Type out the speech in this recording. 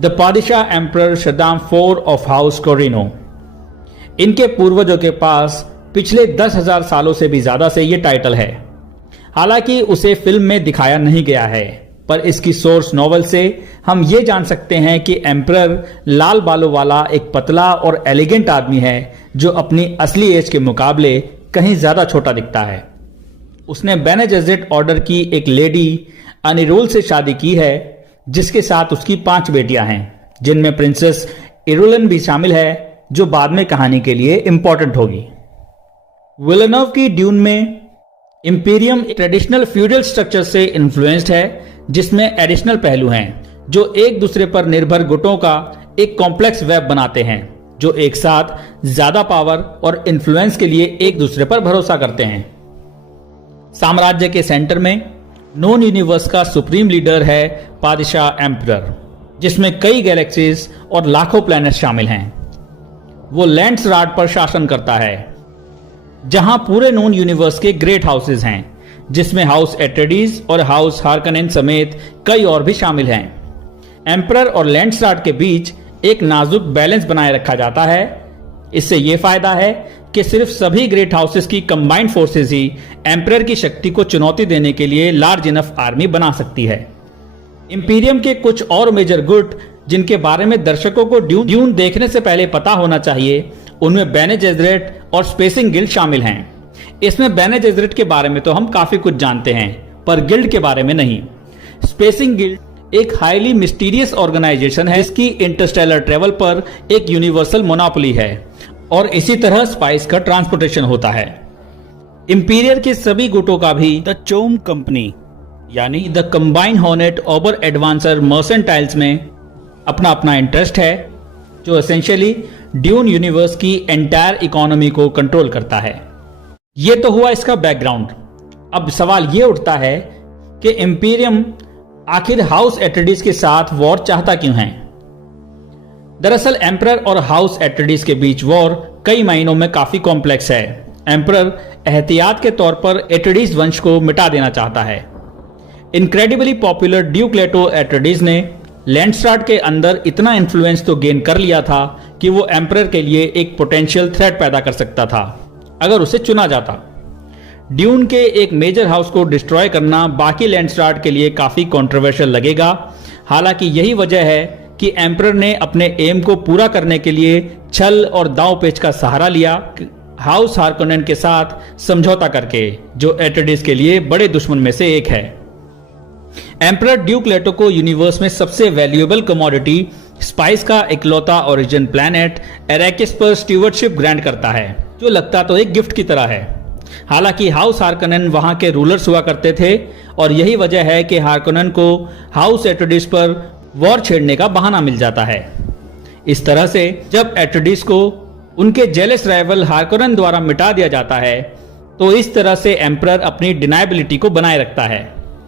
The padishah emperor Shaddam 4 of house Corrino. इनके पूर्वजों के पास पिछले 10,000 सालों से भी ज्यादा से ये टाइटल है। हालांकि उसे फिल्म में दिखाया नहीं गया है, पर इसकी सोर्स नॉवल से हम ये जान सकते हैं कि एम्परर लाल बालों वाला एक पतला और एलिगेंट आदमी है जो अपनी असली एज के मुकाबले कहीं ज्यादा छोटा दिखता है। उसने बेने जेसेरेट ऑर्डर की एक लेडी अनिरुल से शादी की है, जिसके साथ उसकी 5 बेटियां हैं, जिनमें प्रिंसेस इरुलन भी शामिल है, जो बाद में कहानी के लिए इंपॉर्टेंट होगी। विलेनोव की ड्यून में इंपीरियम ट्रेडिशनल फ्यूडल स्ट्रक्चर से इन्फ्लुएंस्ड है, जिसमें एडिशनल पहलू हैं जो एक दूसरे पर निर्भर गुटों का एक कॉम्प्लेक्स वेब बनाते हैं, जो एक साथ ज्यादा पावर और इन्फ्लुएंस के लिए एक दूसरे पर भरोसा करते हैं। साम्राज्य के सेंटर में नोन यूनिवर्स का सुप्रीम लीडर है पादिशाह एम्परर, जिसमें कई गैलेक्सीज और लाखों प्लैनेट शामिल हैं। वो लैंड्सराड पर शासन करता है, जहां पूरे नोन यूनिवर्स के ग्रेट हाउसेज हैं, जिसमें हाउस एट्रेडीज और हाउस हार्कनेन समेत कई और भी शामिल हैं। एम्परर और लैंड्सराड के बीच एक नाजुक बैलेंस बनाए रखा जाता है। इससे यह फायदा है कि सिर्फ सभी ग्रेट हाउसेस की कंबाइंड फोर्सेस ही एम्परर की शक्ति को चुनौती देने के लिए लार्ज इनफ आर्मी बना सकती है। इंपीरियम के कुछ और मेजर गुट जिनके बारे में दर्शकों को ड्यून देखने से पहले पता होना चाहिए, उनमें बेने जेसेरेट और स्पेसिंग गिल्ड शामिल हैं। इसमें बेने जेसेरेट के बारे में तो हम काफी कुछ जानते हैं, पर गिल्ड के बारे में नहीं। स्पेसिंग गिल्ड एक हाईली मिस्टीरियस ऑर्गेनाइजेशन है, जिसकी इंटरस्टेलर ट्रेवल पर एक यूनिवर्सल मोनोपोली है और इसी तरह स्पाइस का ट्रांसपोर्टेशन होता है। इंपीरियर के सभी गुटों का भी द चोम कंपनी यानी the Combine Honnete Ober Advancer Mercantiles में अपना अपना इंटरेस्ट है, जो एसेंशियली ड्यून यूनिवर्स की एंटायर इकोनॉमी को कंट्रोल करता है। यह तो हुआ इसका बैकग्राउंड। अब सवाल यह उठता है कि इंपीरियम आखिर हाउस एट्रेडिस के साथ वॉर चाहता क्यों है। दरअसल एम्परर और हाउस एट्रेडिस के बीच वॉर कई महीनों में काफी कॉम्प्लेक्स है। एम्परर एहतियात के तौर पर एट्रेडिस वंश को मिटा देना चाहता है। इनक्रेडिबली पॉपुलर ड्यूक लेटो एट्रेडिस ने लैंडस्टार्ड के अंदर इतना इन्फ्लुएंस तो गेन कर लिया था कि वो एम्परर के लिए एक पोटेंशियल थ्रेट पैदा कर सकता था अगर उसे चुना जाता। ड्यून के एक मेजर हाउस को डिस्ट्रॉय करना बाकी लैंडस्टार्ड के लिए काफी कंट्रोवर्शियल लगेगा। हालांकि यही वजह है कि एम्परर ने अपने एम को पूरा करने के लिए छल और दांव पेच का सहारा लिया, हाउस हार्कोनेन के साथ समझौता करके, जो एट्रेडिस के लिए बड़े दुश्मन में से एक है। एम्परर ड्यूक लेटो को यूनिवर्स में सबसे वैल्यूएबल कमोडिटी स्पाइस का इकलौता ओरिजिन प्लैनेट एरेकिस पर स्टीवर्डशिप ग्रांट करता है, जो लगता तो एक गिफ्ट की तरह है। हालांकि हाउस हार्कोनेन वहां के रूलर्स हुआ करते थे और यही वजह है कि हार्कोनेन को हाउस एट्रेडिस पर वॉर छेड़ने का बहाना मिल जाता है। इस तरह से जब एट्रेडिस को उनके जेलस राइवल हार्कोनेन द्वारा मिटा दिया जाता है, तो इस तरह से एम्परर अपनी डिनायबिलिटी को बनाए रखता है।